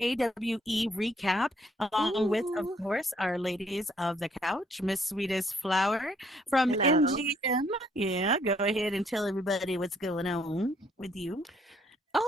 AWE recap, along with, of Ooh. course, our ladies of the couch, Miss Sweetest Flower from Hello. MGM. Yeah, go ahead and tell everybody what's going on with you.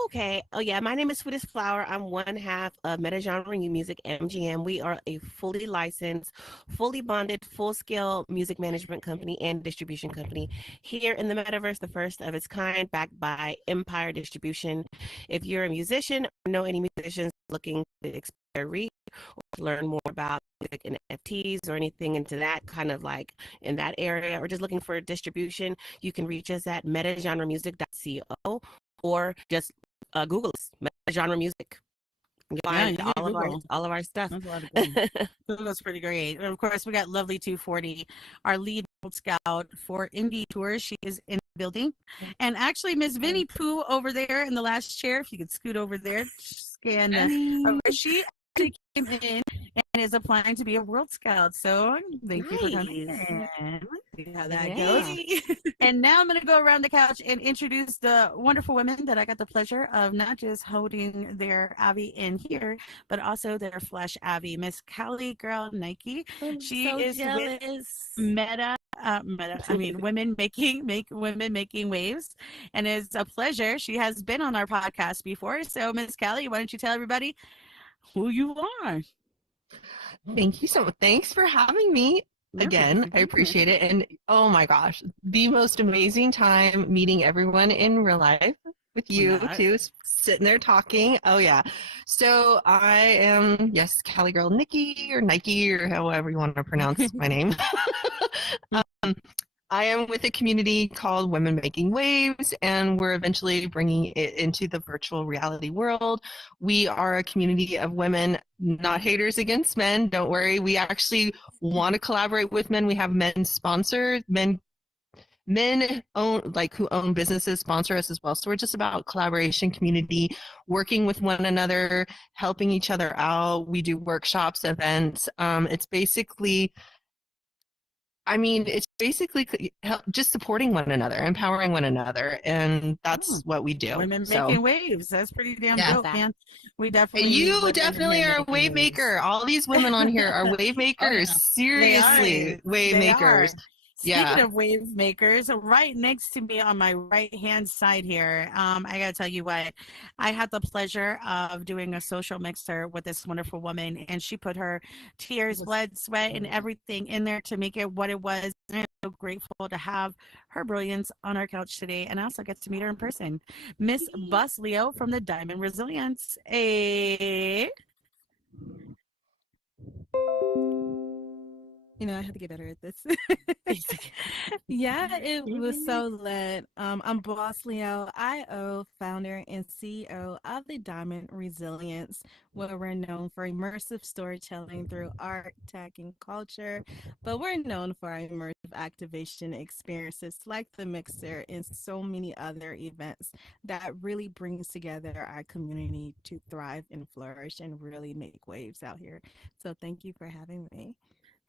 Okay. Oh yeah, my name is Sweetest Flower. I'm one half of Meta Genre Music MGM. We are a fully licensed, fully bonded, full-scale music management company and distribution company here in the metaverse, the first of its kind, backed by Empire Distribution. If you're a musician or know any musicians looking to expand their reach or to learn more about music and NFTs or anything into that kind of like in that area, or just looking for distribution, you can reach us at metagenremusic.co or just Google us, genre music. You Yeah, find you can Google. all of our stuff. That's a lot of good. That's pretty great. And of course, we got Lovely 240, our lead World Scout for Indie Tours. She is in the building. And actually, Miss Vinnie Pooh over there in the last chair, if you could scoot over there, scan. Honey. She actually came in and is applying to be a World Scout. So thank you for coming Nice. in. Let's see how that goes. Yeah. And now I'm going to go around the couch and introduce the wonderful women that I got the pleasure of not just holding their Abby in here, but also their flesh Abby, Miss Callie Girl Nike. I'm She so is with jealous. women making waves, and it's a pleasure. She has been on our podcast before. So, Miss Callie, why don't you tell everybody who you are? Thank you so much. Thanks for having me You're again. I appreciate it. And oh my gosh, the most amazing time meeting everyone in real life with you Nice. too, sitting there talking. Oh yeah. So I am, yes, Cali Girl Nikki or Nike or however you want to pronounce my name. um, I am with a community called Women Making Waves, and we're eventually bringing it into the virtual reality world. We are a community of women, not haters against men. Don't worry. We actually want to collaborate with men. We have men sponsor, men own, like, who own businesses sponsor us as well. So we're just about collaboration, community, working with one another, helping each other out. We do workshops, events. It's basically, it's basically just supporting one another, empowering one another, and Oh, that's what we do. women So, making waves. That's pretty damn yeah. Love dope, that. man. We And definitely need you women in definitely here are a making wave waves. maker. All these women on here are wave Oh makers. yeah, they Seriously, are. wave They are. makers. Speaking Yeah. of wave makers, right next to me on my right hand side here, I gotta tell you what, I had the pleasure of doing a social mixer with this wonderful woman, and she put her tears, blood, sweat, and everything in there to make it what it was. And I'm so grateful to have her brilliance on our couch today, and I also get to meet her in person, Miss Bus Leo from the Diamond Resilience. Hey. I have to get better at this. Yeah, it was so lit. I'm Boss Leo, IO, founder and CEO of the Diamond Resilience, where we're known for immersive storytelling through art, tech, and culture. But we're known for our immersive activation experiences like the Mixer and so many other events that really brings together our community to thrive and flourish and really make waves out here. So thank you for having me.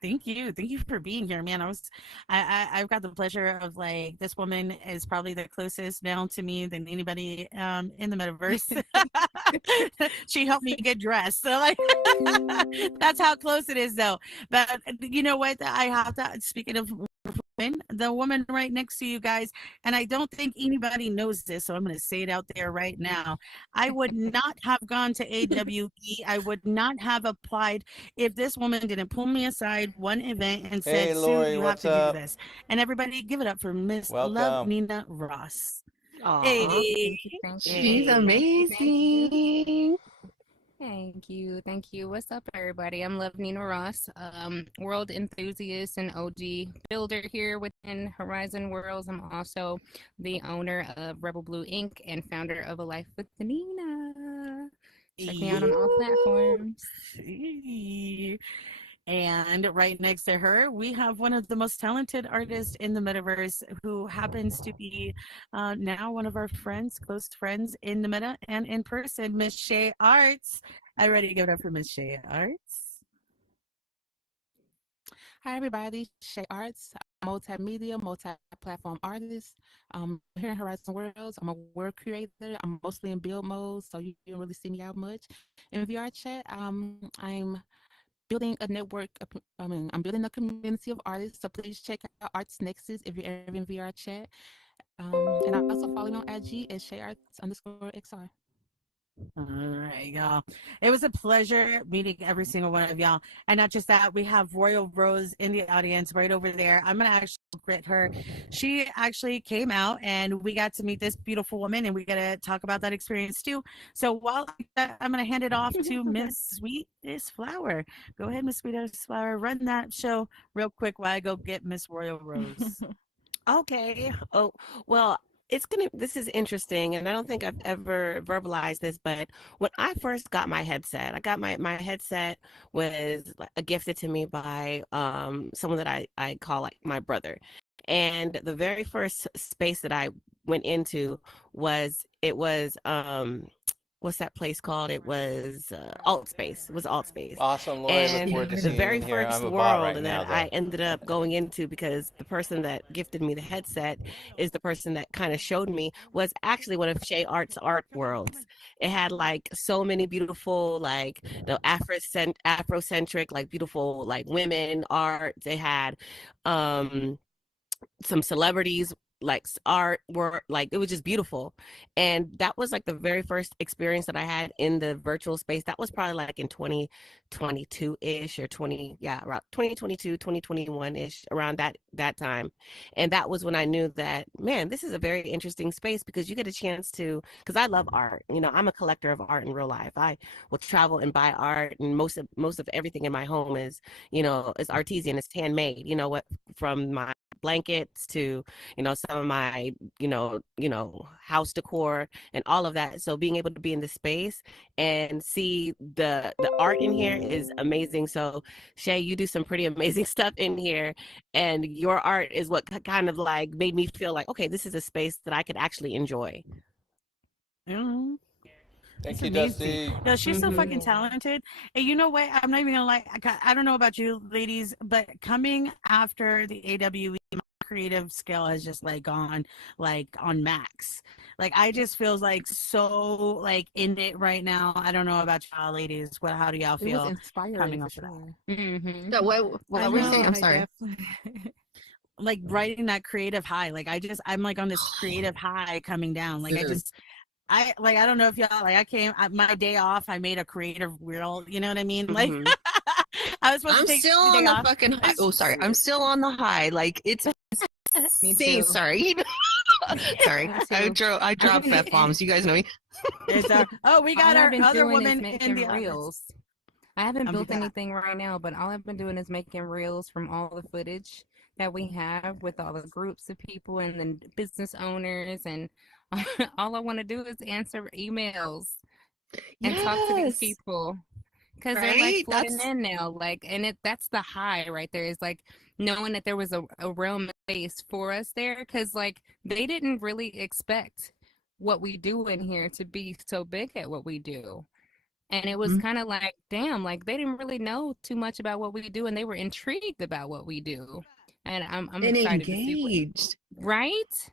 Thank you. Thank you for being here, man. I've got the pleasure of, like, this woman is probably the closest now to me than anybody in the metaverse. She helped me get dressed. So, like, that's how close it is though. But you know what? I have to, speaking of women, the woman right next to you guys, and I don't think anybody knows this, so I'm going to say it out there right now. I would not have gone to AWE. I would not have applied if this woman didn't pull me aside one event and Hey said, Sue, Lori, you have what's to do up? this. And everybody give it up for Miss Love Welcome. Nina Ross. Aw. Hey, Thank you, thank She's you, hey. thank you, thank you. amazing. Thank you, thank you. What's up, everybody? I'm Love Nina Ross, world enthusiast and OG builder here within Horizon Worlds. I'm also the owner of Rebel Blue Inc. and founder of A Life with Nina. Check me out on all platforms. Yes. And right next to her, we have one of the most talented artists in the metaverse who happens to be now one of our friends, close friends in the meta and in person, Miss Shay Arts. I ready to give it up for Miss Shay Arts. Hi, everybody. Shay Arts. multimedia, multi-platform artist. Here in Horizon Worlds, I'm a word creator. I'm mostly in build mode, so you don't really see me out much. In VR chat, I'm building a network. I'm building a community of artists. So please check out Arts Nexus if you're ever in VR chat. And I also follow me on IG at ShayArts_XR. All right, y'all. It was a pleasure meeting every single one of y'all. And not just that, we have Royal Rose in the audience right over there. I'm going to actually greet her. She actually came out and we got to meet this beautiful woman and we got to talk about that experience too. So while I'm going to hand it off to Miss Sweetest Flower. Go ahead, Miss Sweetest Flower. Run that show real quick while I go get Miss Royal Rose. Okay. Oh, well, this is interesting, and I don't think I've ever verbalized this, but when I first got my headset, my headset was gifted to me by someone that I call like my brother. And the very first space that I went into was what's that place called? It was Alt Space. It was Alt Space. Awesome, Lori. Look And forward to the seeing you very in here. first I'm a bot world right now, that I though. ended up going into, because the person that gifted me the headset is the person that kind of showed me, was actually one of Shay Art's art worlds. It had like so many beautiful, like Afrocentric, like beautiful, like women art. They had some celebrities like art were like, it was just beautiful. And that was like the very first experience that I had in the virtual space. That was probably like in 2022-ish or around 2022 2021-ish, around that time. And that was when I knew that, man, this is a very interesting space, because you get a chance to, because I love art, I'm a collector of art in real life. I will travel and buy art, and most of everything in my home is artesian, it's handmade, what, from my blankets to some of my house decor and all of that. So being able to be in the space and see the art in here is amazing. So Shay, you do some pretty amazing stuff in here, and your art is what kind of like made me feel like, okay, this is a space that I could actually enjoy. Mm-hmm. Thank It's you, amazing. Dusty. No, she's so fucking talented. And you know what? I'm not even gonna lie. I don't know about you ladies, but coming after the AWE, my creative skill has just like gone like on max. Like I just feels like so like in it right now. I don't know about y'all ladies. How do y'all It was feel inspiring coming for off of that? sure. Mm-hmm. So what I were you know, saying? I'm I sorry. definitely. Like riding that creative high. Like I'm like on this creative high coming down. Like I don't know if y'all like my day off, I made a creative reel, you know what I mean? Like Mm-hmm. I was supposed I'm to take still the on day the off. fucking high. Oh, sorry. I'm still on the high. Like it's Me insane. too. Sorry. Sorry. Me too. I dropped F bombs. You guys know me. It's we got All I've our been other doing is woman in making the audience. reels. I haven't I'll be built back. anything right now, but all I've been doing is making reels from all the footage that we have with all the groups of people and then business owners, and all I want to do is answer emails and talk to these Yes. people, because they're like Right? flooding in now. Like, and that's the high right there, is like knowing that there was a realm of space for us there, because like they didn't really expect what we do in here to be so big at what we do. And it was Mhm. kind of like, damn, like they didn't really know too much about what we do, and they were intrigued about what we do. And I'm And excited to see what, engaged. right?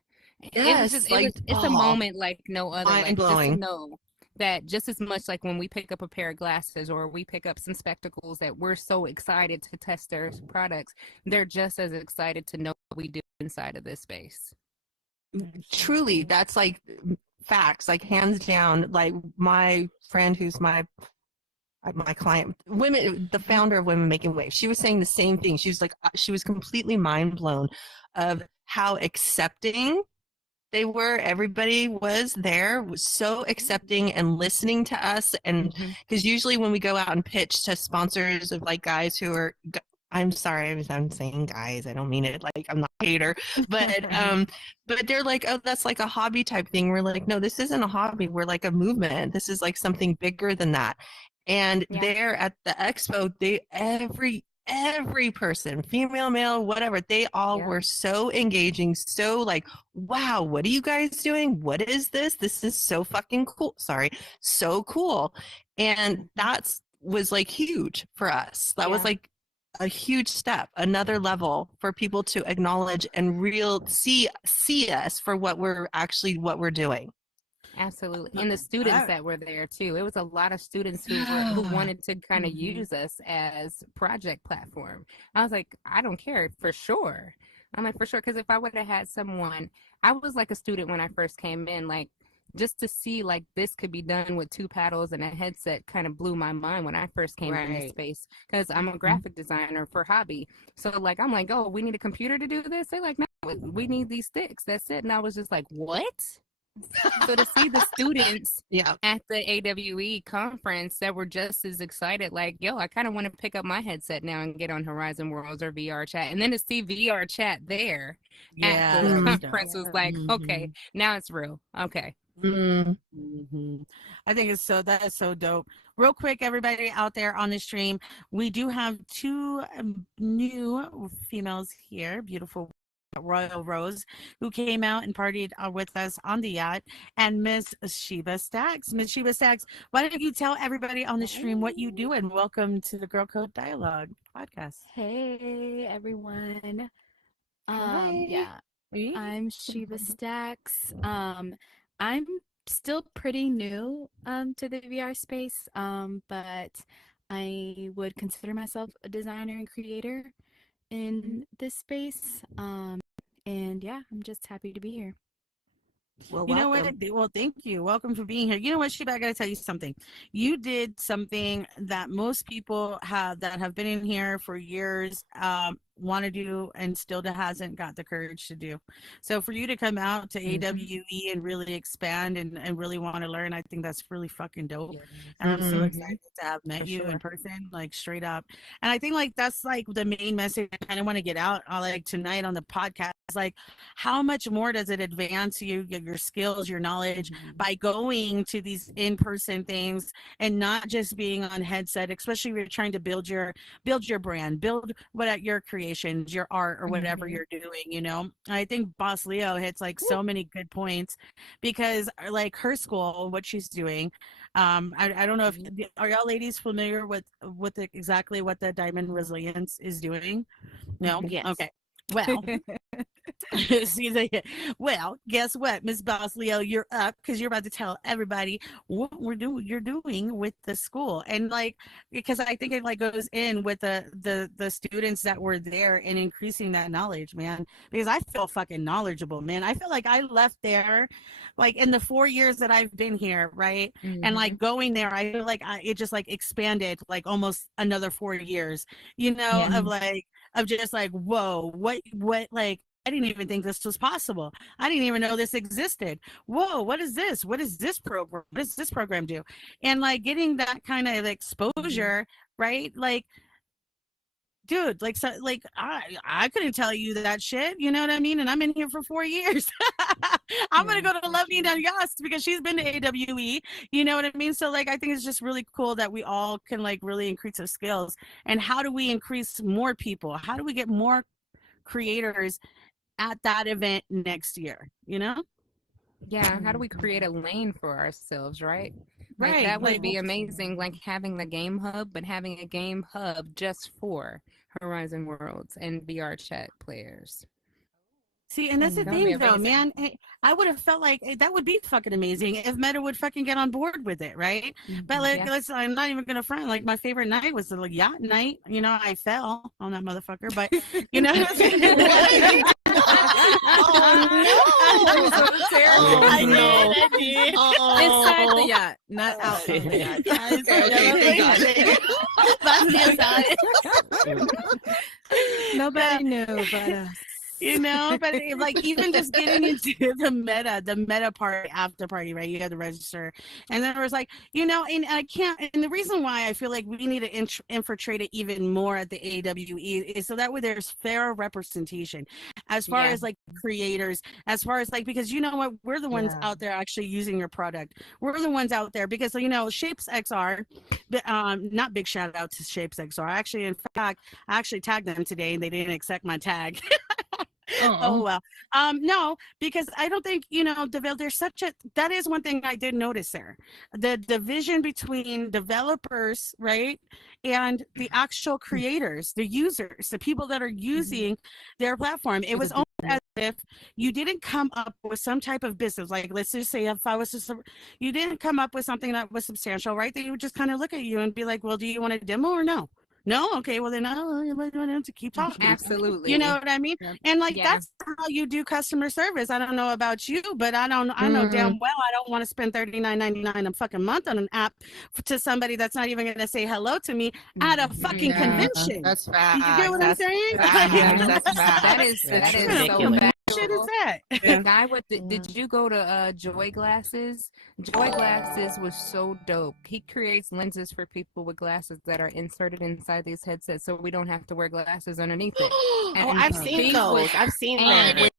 Yes. Like, It's a moment like no other, mind like just to blowing. know that just as much like when we pick up a pair of glasses or we pick up some spectacles, that we're so excited to test their products, they're just as excited to know what we do inside of this space. Truly, that's like facts, like hands down. Like my friend who's my client, the founder of Women Making Waves, she was saying the same thing. She was like, she was completely mind blown of how accepting they were. Everybody was there, was so accepting and listening to us. And because usually when we go out and pitch to sponsors of like guys who are, I'm sorry, I'm saying guys, I don't mean it like I'm not a hater, but they're like, oh, that's like a hobby type thing. We're like, no, this isn't a hobby. We're like a movement. This is like something bigger than that. And Yeah. there at the expo, every person, female, male, whatever, they all Yep. were so engaging, so like, wow, what are you guys doing? What is this? This is so fucking cool. Sorry, so cool. And that's was like huge for us. That was Yeah. like a huge step, another level for people to acknowledge and see us for what we're doing. Absolutely. And the students that were there too. It was a lot of students who wanted to kind of use us as project platform. I was like, I don't care for sure. I'm like, for sure. Because if I would have had someone, I was like a student when I first came in, like just to see like this could be done with two paddles and a headset kind of blew my mind when I first came in this space because I'm a graphic designer for hobby. So like I'm like, oh, we need a computer to do this. They're like, no, we need these sticks. That's it. And I was just like, what? So to see the students at the AWE conference that were just as excited, like, yo, I kind of want to pick up my headset now and get on Horizon Worlds or VR chat. And then to see VR chat there at the conference was like, okay, now it's real. Okay. I think that is so dope. Real quick, everybody out there on the stream, we do have two new females here, beautiful Royal Rose, who came out and partied with us on the yacht, and Miss Sheba Stacks. Miss Sheba Stacks, why don't you tell everybody on the stream what you do, and welcome to the Girl Code Dialogue podcast. Hey everyone. Hi. Yeah, I'm Sheba Stacks. I'm still pretty new to the VR space, but I would consider myself a designer and creator in this space. And yeah, I'm just happy to be here. Well, you know what? welcome. Well, thank you. Welcome for being here. You know what, Sheba? I got to tell you something. You did something that most people that have been in here for years want to do and still hasn't got the courage to do. So for you to come out to AWE and really expand and really want to learn, I think that's really fucking dope. And I'm so excited to have met you in person, like straight up. And I think like that's like the main message I kind of want to get out like tonight on the podcast. Like, how much more does it advance your skills, your knowledge by going to these in-person things and not just being on headset, especially if you're trying to build your brand, build your creations, your art, or whatever you're doing, you know? I think Boss Leo hits like so many good points because like her school, what she's doing, I don't know if are y'all ladies familiar with exactly what the Diamond Resilience is doing? No? Yes. Okay. Well, well, guess what, Miss Boss Leo, you're up because you're about to tell everybody what you're doing with the school, and like because I think it like goes in with the students that were there and increasing that knowledge, man. Because I feel fucking knowledgeable, man. I feel like I left there, like in the 4 years that I've been here, right, and like going there, I feel like it just like expanded like almost another 4 years, you know, of just like, whoa, what like I didn't even think this was possible. I didn't even know this existed. Whoa, what is this? What is this program? What does this program do? And like getting that kind of exposure, right? Like, dude, like, so, like I couldn't tell you that shit. You know what I mean? And I'm in here for 4 years. I'm gonna go to Lovenina Yas because she's been to AWE. You know what I mean? So like, I think it's just really cool that we all can like really increase our skills. And how do we increase more people? How do we get more creators at that event next year, you know? Yeah, how do we create a lane for ourselves, right? Like Right. that would Like, be amazing, like having the game hub, but having a game hub just for Horizon Worlds and VR chat players. see, and that's the That would be thing though, amazing. man. I would have felt like that would be fucking amazing if Meta would fucking get on board with it, right? But like, Yeah. I'm not even gonna front. Like, my favorite night was the like, yacht night. You know, I fell on that motherfucker, but you know. Oh no! So terrible. Oh, no. I did. Inside the Oh. yacht, not out on the yacht. Okay, thank God. Nobody knew but us. You know, but like even just getting into the meta party after party, right? You had to register, and then it was like, you know, and I can't. And the reason why I feel like we need to infiltrate it even more at the AWE is so that way there's fair representation, as far as like creators, as far as like because you know what, we're the ones out there actually using your product. We're the ones out there because you know Shapes XR, not big shout out to Shapes XR. Actually, in fact, I actually tagged them today and they didn't accept my tag. Oh well. No, because I don't think, Deville, there's that is one thing I did notice there. The division between developers, right? And the actual creators, the users, the people that are using their platform. It was almost as if you didn't come up with some type of business. Like, let's just say if I was you didn't come up with something that was substantial, right? They would just kind of look at you and be like, well, do you want a demo or no? No, okay, well then I'll have to keep talking. Absolutely. You know what I mean? And like Yeah. that's how you do customer service. I don't know about you, but I know damn well I don't want to spend $39.99 a fucking month on an app to somebody that's not even gonna say hello to me at a fucking convention. That's facts. You get what I'm saying? That's facts. That is That's so ridiculous. factual. Shit is that? The guy with did you go to Joy Glasses? Joy Glasses was so dope. He creates lenses for people with glasses that are inserted inside these headsets, so we don't have to wear glasses underneath it. Oh, I've seen those. I've seen And that.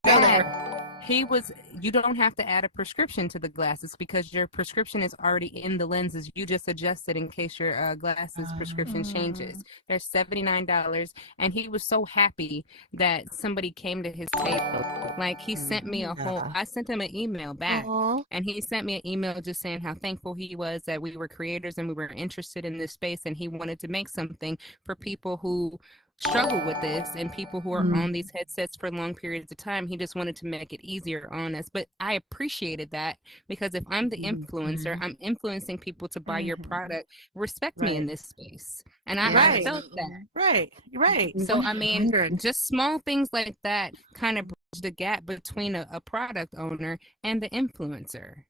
you don't have to add a prescription to the glasses because your prescription is already in the lenses. You just adjust it in case your glasses prescription changes. They're $79, and he was so happy that somebody came to his table. Like, he sent me I sent him an email back, and he sent me an email just saying how thankful he was that we were creators and we were interested in this space, and he wanted to make something for people who struggle with this and people who are on these headsets for long periods of time. He just wanted to make it easier on us. But I appreciated that, because if I'm the influencer, I'm influencing people to buy your product. Respect me in this space. And I felt that. Right. So, I mean, just small things like that kind of bridge the gap between a product owner and the influencer.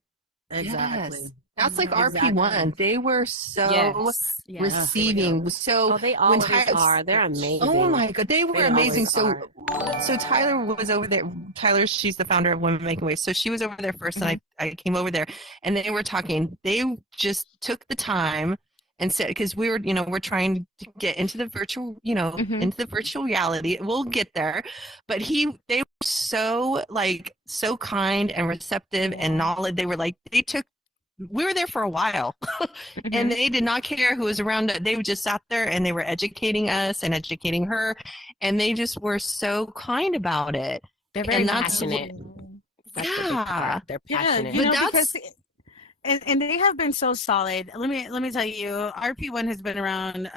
Exactly. Yes. That's like RP1. They were so receiving. So they always are. They're amazing. Oh my God, they were amazing. So are. Tyler was over there. Tyler, she's the founder of Women Making Waves. So she was over there first, and I came over there, and they were talking. They just took the time and said, because we were, we're trying to get into the virtual, into the virtual reality. We'll get there, but they were so kind and receptive and knowledge. They were like, we were there for a while and they did not care who was around. They just sat there and they were educating us and educating her, and they just were so kind about it. They're very passionate. That's the big part. They're passionate. But because and they have been so solid. Let me tell you, RP1 has been around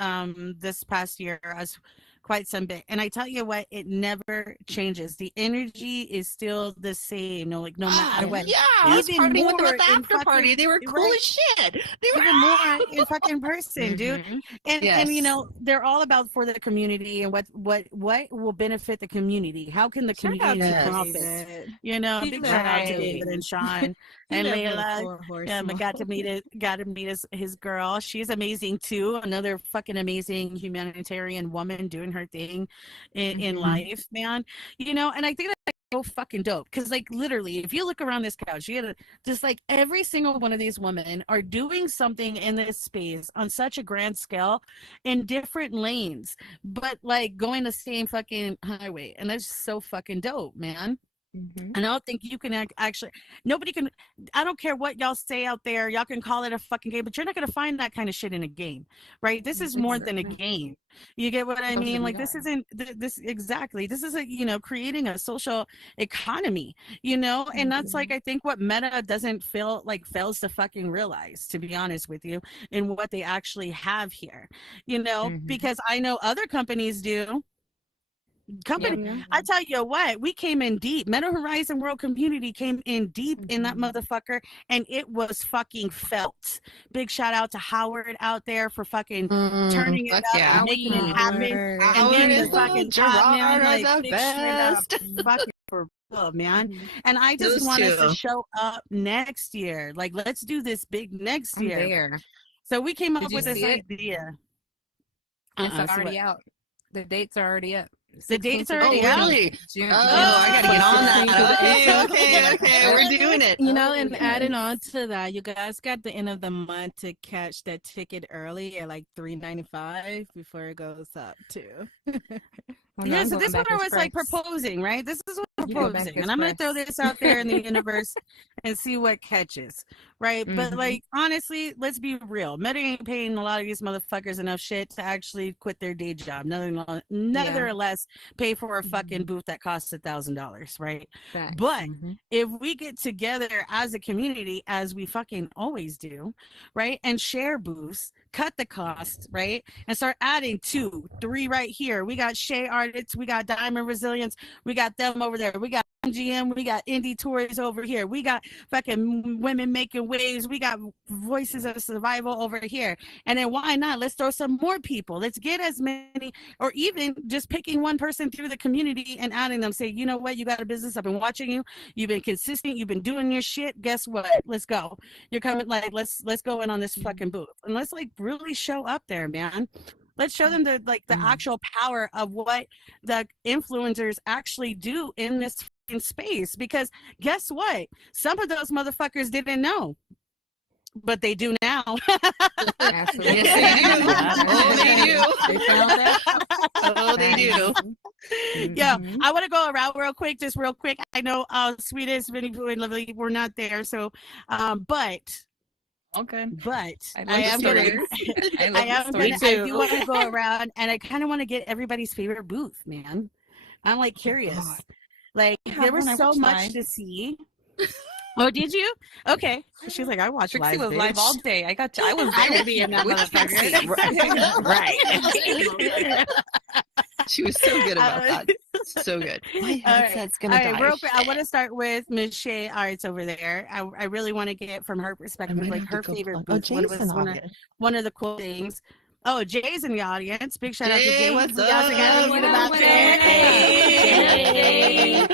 this past year as quite some bit, and I tell you what, it never changes. The energy is still the same. No matter what. Yeah, I was partying with them at the after party. They were cool as shit. They were even more in fucking person, dude. And they're all about for the community and what will benefit the community. How can the community profit? Big shout out to David and Sean and Layla. Got to meet his girl. She's amazing too. Another fucking amazing humanitarian woman doing her thing in life, man. And I think that's so fucking dope, because literally, if you look around this couch, you gotta just every single one of these women are doing something in this space on such a grand scale in different lanes, but going the same fucking highway, and that's so fucking dope, man. And I don't think you can actually, nobody can, I don't care what y'all say out there, y'all can call it a fucking game, but you're not going to find that kind of shit in a game, right? This is more than a game. You get what I mean? This isn't, this is creating a social economy, and that's I think what Meta doesn't fails to fucking realize, to be honest with you, in what they actually have here, because I know other companies do. I tell you what, we came in deep. Meta Horizon World Community came in deep in that motherfucker, and it was fucking felt. Big shout out to Howard out there for fucking turning it up and making it happen, and being the fucking top man, big best. Fucking for real, man. And I just want us to show up next year. Let's do this big next year. There. So we came up with this idea. It's already out. The dates are already up. The dates are already out. Really? I gotta get on that. Okay, we're doing it. And adding on to that, you guys got the end of the month to catch that ticket early at $3.95 before it goes up too. So this one I was proposing, right? This is what You go back proposing, and I'm going to throw express. this out there in the universe and see what catches, right? But Mhm. like honestly, let's be real. Meta ain't paying a lot of these motherfuckers enough shit to actually quit their day job. Nevertheless, pay for a fucking booth that costs $1,000, right? Facts. But Mhm. if we get together as a community, as we fucking always do, right, and share booths, cut the cost, right, and start adding 2, 3 right here. We got Shea Artists, we got Diamond Resilience, we got them over there. We got MGM, we got Indie Tours over here. We got fucking Women Making Waves. We got Voices of Survival over here. And then why not? Let's throw some more people. Let's get as many, or even just picking one person through the community and adding them. Say, you know what? You got a business. I've been watching you. You've been consistent. You've been doing your shit. Guess what? Let's go. You're coming. Like let's go in on this fucking booth and let's like really show up there, man. Let's show them the actual power of what the influencers actually do in this space. Because guess what? Some of those motherfuckers didn't know, but they do now. Absolutely. Yes, they do. They found out. Oh, they do. Yeah, Mhm. I want to go around real quick. I know Sweetest, Vinny Pooh, and Lovely were not there, so but Okay. I love am gonna stories. I I love the am stories. gonna I do want to go around and I kind of want to get everybody's favorite booth, man. I'm like curious. God. Like I have there was one. I so watched much live. to see. Oh, did you? Okay. She's like, I watched Trixie live. was live all Bitch. day. I was I there will be in that With motherfucker. Right. She was so good about that. So good. My All right. headset's All gonna right, die. real quick. I want to start with Miss Shea Arts over there. I really want to get from her I perspective, might like have to her go favorite plug. Oh, booth. What Jay's was in one the of, audience. one of the cool things. Oh, Jay's in the audience. Big shout out to Jay, Jay. what's We also got up? you in the What up, back what there. up? Hey.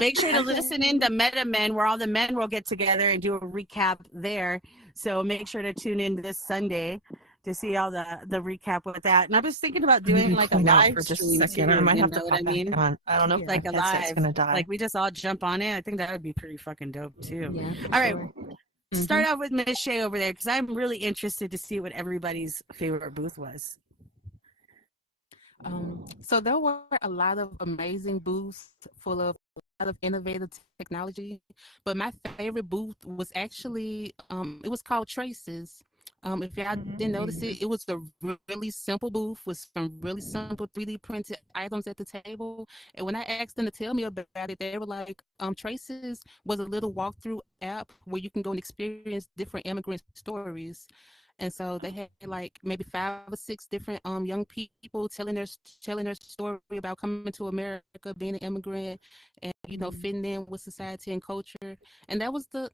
Make sure to Okay. listen in to Meta Men, where all the men will get together and do a recap there. So make sure to tune in this Sunday to see all the recap with that. And I was thinking about I'm doing gonna like a point out live for just a stream second. I too. might You have know to what pop I back mean? on. I don't know if Yeah. my Like a headset's live, gonna die. like we just all jump on it. I think that would be pretty fucking dope too. Yeah, for All right, sure. start off with Miss Shea over there because I'm really interested to see what everybody's favorite booth was. So there were a lot of amazing booths full of a lot of innovative technology, but my favorite booth was actually it was called Traces. If y'all didn't notice it, it was a really simple booth with some really simple 3D printed items at the table. And when I asked them to tell me about it, they were like, Traces was a little walkthrough app where you can go and experience different immigrant stories. And so they had like maybe 5 or 6 different young people telling their story about coming to America, being an immigrant, and fitting in with society and culture. And that was the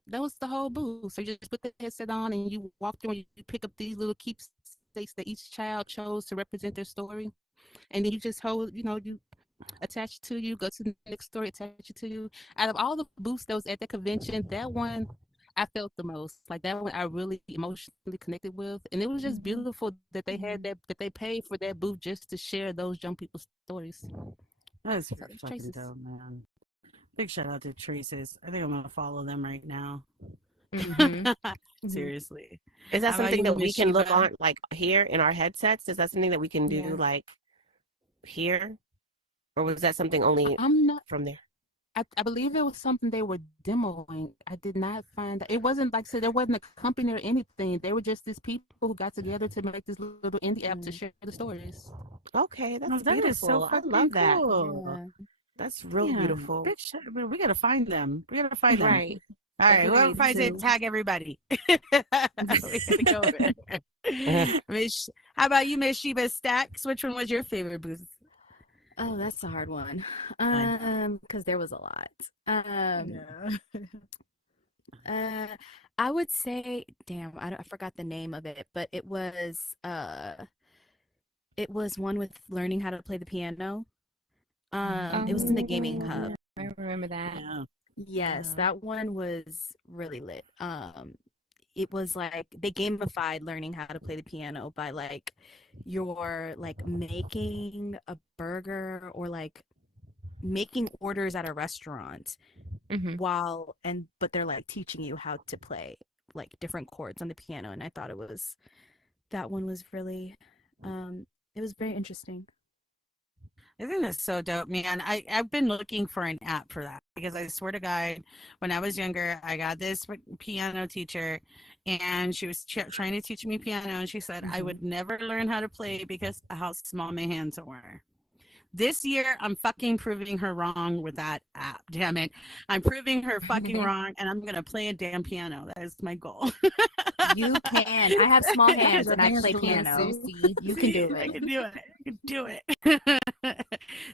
whole booth. So you just put the headset on and you walk through and you pick up these little keepsakes that each child chose to represent their story, and then you just hold you attach it to you, go to the next story, attach it to you. Out of all the booths that was at that convention, that one I felt the most. Like that one I really emotionally connected with. And it was just beautiful that they had that they paid for that booth just to share those young people's stories. That's So pretty it's fucking Traces. dope, man. Big shout out to Traces. I think I'm gonna follow them right now. Mhm. Seriously. Is that How about something you, that we Miss can look Sheba? on like here in our headsets? Is that something that we can do Yeah. like here? Or was that something only I'm not from there? I believe it was something they were demoing. I did not find it wasn't like I said there wasn't a company or anything. They were just these people who got together to make this little indie app to share the stories. Okay, Oh, that's that is so beautiful. I fucking love that. cool. Yeah. That's real Yeah, beautiful. big shout. We gotta find them. We gotta find them. Right. All right, whoever Agreed. finds it, tag everybody. We gotta go over there. Miss, how about you, Miss Sheba Stacks? Which one was your favorite booth? Oh, that's a hard one. know. Because there was a lot. Yeah. I would say, damn, I forgot the name of it, but it was one with learning how to play the piano. It was in the gaming hub. I remember that. Yeah. Yes, Yeah. that one was really lit. It was like they gamified learning how to play the piano by like you're like making a burger or like making orders at a restaurant Mhm. but they're like teaching you how to play like different chords on the piano, and I thought that one was really it was very interesting. I think that's so dope, man. I've been looking for an app for that because I swear to God, when I was younger, I got this piano teacher, and she was trying to teach me piano, and she said I would never learn how to play because of how small my hands were. This year, I'm fucking proving her wrong with that app. Damn it. I'm proving her fucking wrong, and I'm going to play a damn piano. That is my goal. You can. I have small hands Your and I hands play do it, piano. Susie. You can do I it. can do it. I can do it.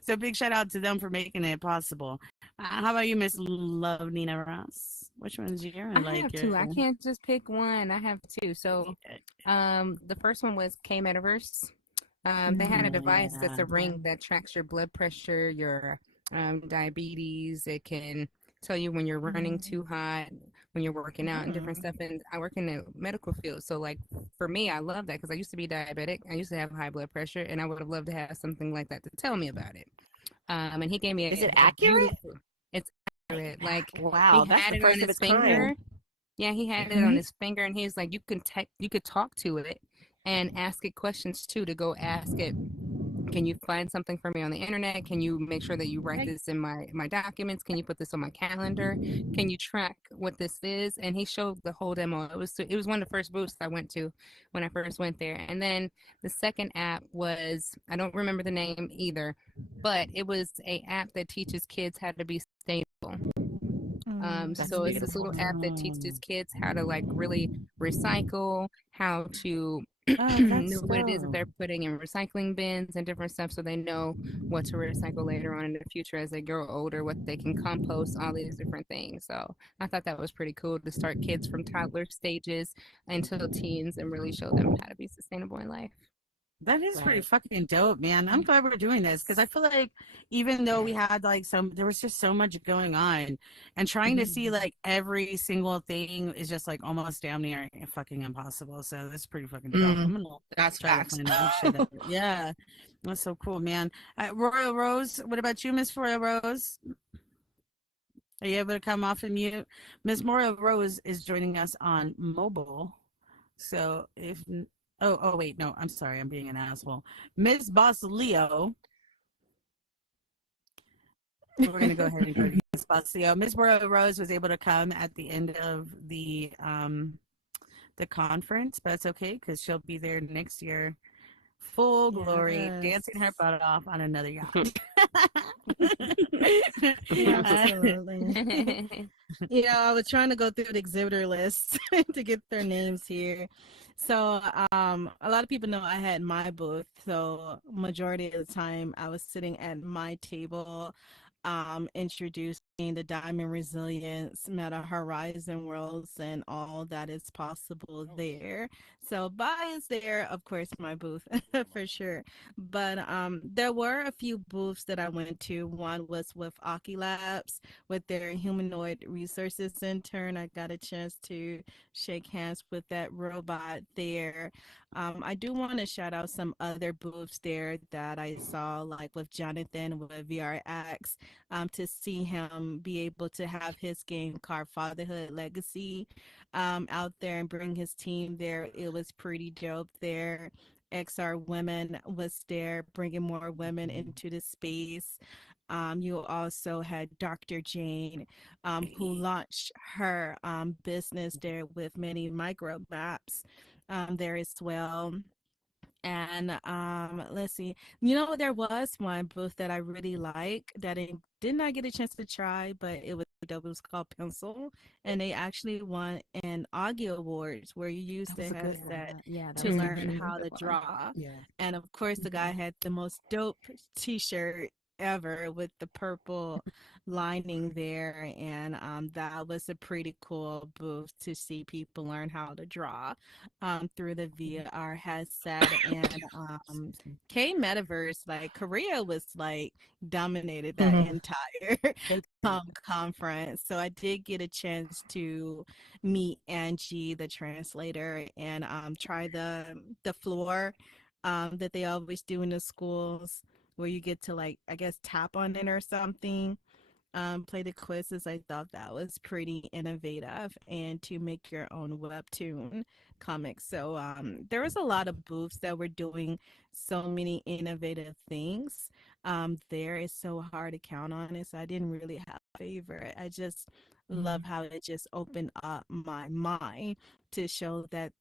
So big shout out to them for making it possible. How about you, Miss Love Nina Ross? Which one's your I have like two. I your can't just pick one. I have two. So, the first one was K Metaverse. They had a device that's yeah. a ring that tracks your blood pressure, your diabetes. It can tell you when you're running too hot, when you're working out, and different stuff. And I work in the medical field, so like for me, I love that because I used to be diabetic. I used to have high blood pressure, and I would have loved to have something like that to tell me about it. And he gave me Is it a accurate? beautiful. It's accurate. Like he Wow, that's had the it on first of his its finger. kind. Yeah, he had it on his finger, and he was like, you could talk to it and ask it questions too. To go ask it, can you find something for me on the internet? Can you make sure that you write this in my documents? Can you put this on my calendar? Can you track what this is? And he showed the whole demo. It was one of the first booths I went to when I first went there. And then the second app was, I don't remember the name either, but it was a app that teaches kids how to be sustainable. That's So it's this beautiful. little app that teaches Mm. kids how to like really recycle, how to Oh, know that's what it is that dope. they're putting in recycling bins and different stuff so they know what to recycle later on in the future as they grow older, what they can compost, all these different things. So I thought that was pretty cool to start kids from toddler stages until teens and really show them how to be sustainable in life. That is pretty Right. fucking dope, man. I'm glad we're doing this because I feel like even though we had like there was just so much going on, and trying to see like every single thing is just like almost damn near fucking impossible. So that's pretty fucking dope. I'm Mm, gonna that's try to facts. find that shit out. Yeah, that's so cool, man. Royal Rose, what about you, Miss Royal Rose? Are you able to come off and mute? Miss Royal Rose is joining us on mobile. So if oh wait, no, I'm sorry, I'm being an asshole. Miss Boss Leo, we're gonna go ahead and go to Miss Boss Leo. Miss Rose was able to come at the end of the conference, but it's okay because she'll be there next year, full glory, Yes. dancing her butt off on another yacht. Absolutely. You know, I was trying to go through the exhibitor list to get their names here. So, a lot of people know I had my booth. So, majority of the time, I was sitting at my table, introducing the Diamond Resilience Meta Horizon Worlds and all that is possible there. So, Bye is there, of course, my booth for sure. But there were a few booths that I went to. One was with Aki Labs with their Humanoid Resources Center, and I got a chance to shake hands with that robot there. I do want to shout out some other booths there that I saw, like with Jonathan with VRX, to see him be able to have his game called Fatherhood Legacy out there and bring his team there. It was pretty dope there. XR Women was there, bringing more women into the space. You also had Dr. Jane, who launched her business there with many micro maps there as well. And let's see, there was one booth that I really like that I did not get a chance to try, but it was dope. It was called Pencil, and they actually won an Augie Awards where you use That the was a good headset one. Yeah, that to was learn definitely a how to good one. draw. Yeah. And of course, the guy had the most dope T-shirt ever with the purple lining there, and that was a pretty cool booth to see people learn how to draw through the VR headset. And Excuse me. K Metaverse, like Korea was like dominated that Mhm. entire They conference. So I did get a chance to meet Angie, the translator, and try the floor that they always do in the schools where you get to, like, I guess, tap on it or something, play the quizzes. I thought that was pretty innovative, and to make your own webtoon comics. So there was a lot of booths that were doing so many innovative things. There is so hard to count on it. So I didn't really have a favorite. I just love how it just opened up my mind to show that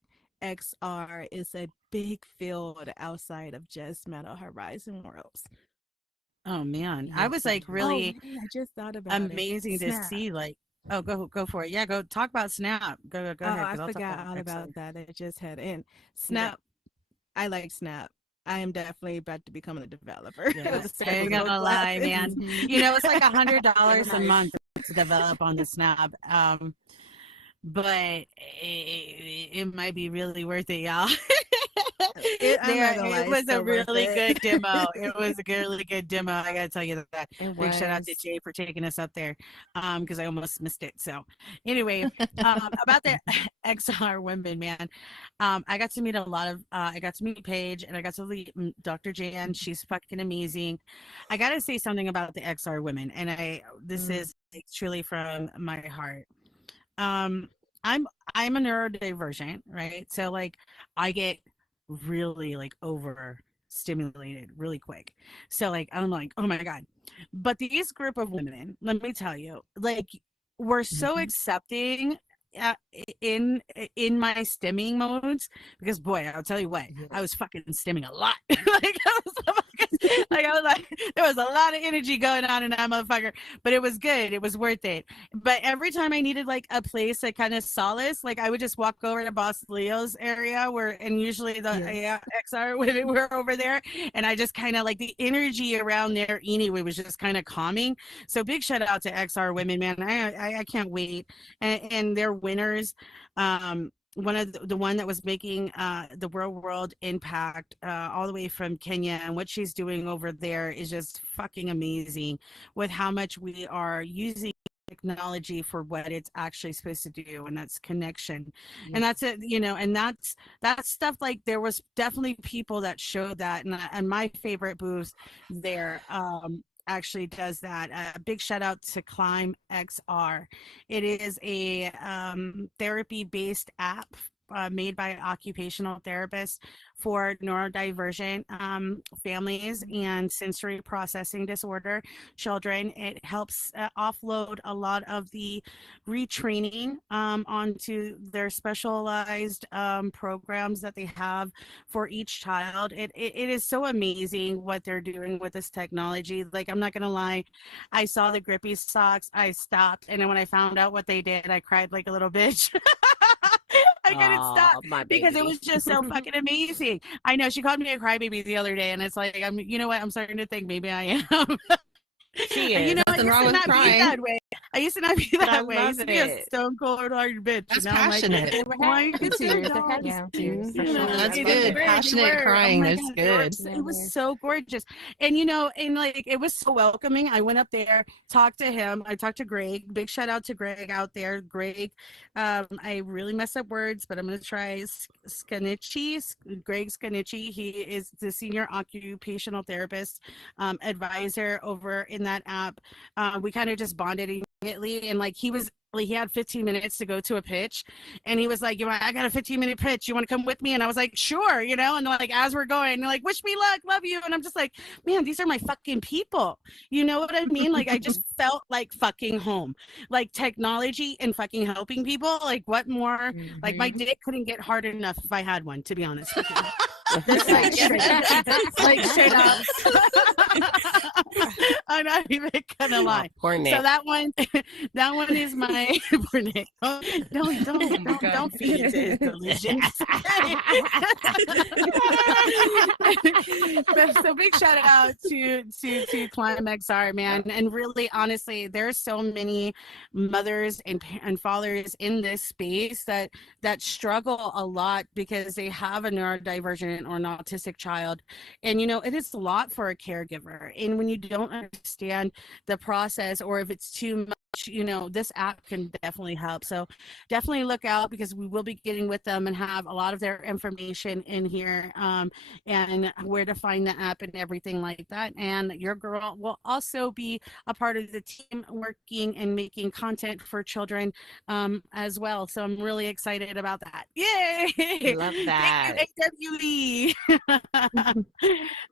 XR is a big field outside of just Metal Horizon Worlds. Oh man, I Yes, was it like Oh, really right, I just thought about it. amazing to Snap. see. Like, oh, go for it. Yeah, go talk about Snap. Go Oh, ahead, I because I'll talk forgot about all XR. about that. It just had in Yeah, Snap. I like Snap. I am definitely about to become a developer with yeah. the I ain't spectacle gonna lie, glasses. man. Mhm. It's like $100 a Nice. month to develop on the Snap. But it might be really worth it, y'all. I'm not gonna It lie, it's was a so worth really it. good demo. It was a really good demo. I gotta tell you that. It Big shout out to was. Jay for taking us up there, because I almost missed it. So, anyway, about the XR women, man, I got to meet a lot of. I got to meet Paige, and I got to meet Dr. Jan. She's fucking amazing. I gotta say something about the XR women, and this Mm. is like, truly from my heart. um I'm a neurodivergent, right? So like I get really like overstimulated really quick. So like I'm like, oh my God. But these group of women, let me tell you, like we're so Mhm. accepting uh, in my stimming modes, because boy, I'll tell you what, I was Yes. fucking stimming a lot. Like I was like, there was a lot of energy going on in that motherfucker, but it was good. It was worth it. But every time I needed like a place that kind of solace, like I would just walk over to Boss Leo's area and usually the Yes. XR women were over there. And I just kind of like the energy around there anyway was just kind of calming. So big shout out to XR women, man. I can't wait. And they're winners. One of the one that was making the world impact all the way from Kenya, and what she's doing over there is just fucking amazing with how much we are using technology for what it's actually supposed to do, and that's connection. And that's Yes. it, and that's stuff. Like there was definitely people that showed that, and my favorite booths there actually does that. A big shout out to Climb XR. It is a therapy based app made by occupational therapists for neurodivergent families and sensory processing disorder children. It helps offload a lot of the retraining onto their specialized programs that they have for each child. It is so amazing what they're doing with this technology. Like, I'm not going to lie, I saw the grippy socks, I stopped, and then when I found out what they did, I cried like a little bitch. I couldn't stop Oh, my because it baby. was just so fucking amazing. I know she called me a crybaby the other day, and it's like, you know what? I'm starting to think maybe I am. She You is. know, I Nothing used wrong to with not be crying. that way. I used to not be But I that way. I love used to be a it. stone cold hard bitch, and That's now I'm like, passionate. They were oh, I happy can see tears. They're y'all. happy Yeah. tears for You know, sure. That's I Mhm. love they good. it. were, they Passionate were. Oh crying my is God, they were. good. Yeah, It was yeah. so gorgeous, and and like it was so welcoming. I went up there, talked to him. I talked to Greg. Big shout out to Greg out there. Greg, I really mess up words, but I'm gonna try Scanichi. Greg Scanichi. He is the senior occupational therapist advisor over in that app. We kind of just bonded immediately, and like he had 15 minutes to go to a pitch, and he was like, I got a 15-minute pitch, you want to come with me? And I was like, sure, and like as we're going, they're like, wish me luck, love you. And I'm just like, man, these are my fucking people. You know what I mean? Like I just felt like fucking home. Like technology and fucking helping people, like what more? Like my Mhm. dick couldn't get hard enough if I had one, to be honest with you. That's like Facts. straight up. Like straight up. Facts. I'm not even gonna Oh, lie. poor So Nick. that one is my poor Nick. Don't Oh my God. don't feed into his delusions. So big shout out to Climb XR, man. And really, honestly, there's so many mothers and fathers in this space that struggle a lot because they have a neurodivergent or an autistic child. And it is a lot for a caregiver. And when you don't understand the process, or if it's too much this app can definitely help. So definitely look out, because we will be getting with them and have a lot of their information in here, and where to find the app and everything like that. And your girl will also be a part of the team working and making content for children, as well. So I'm really excited about that. Yay! Love Thank that. you, AWE.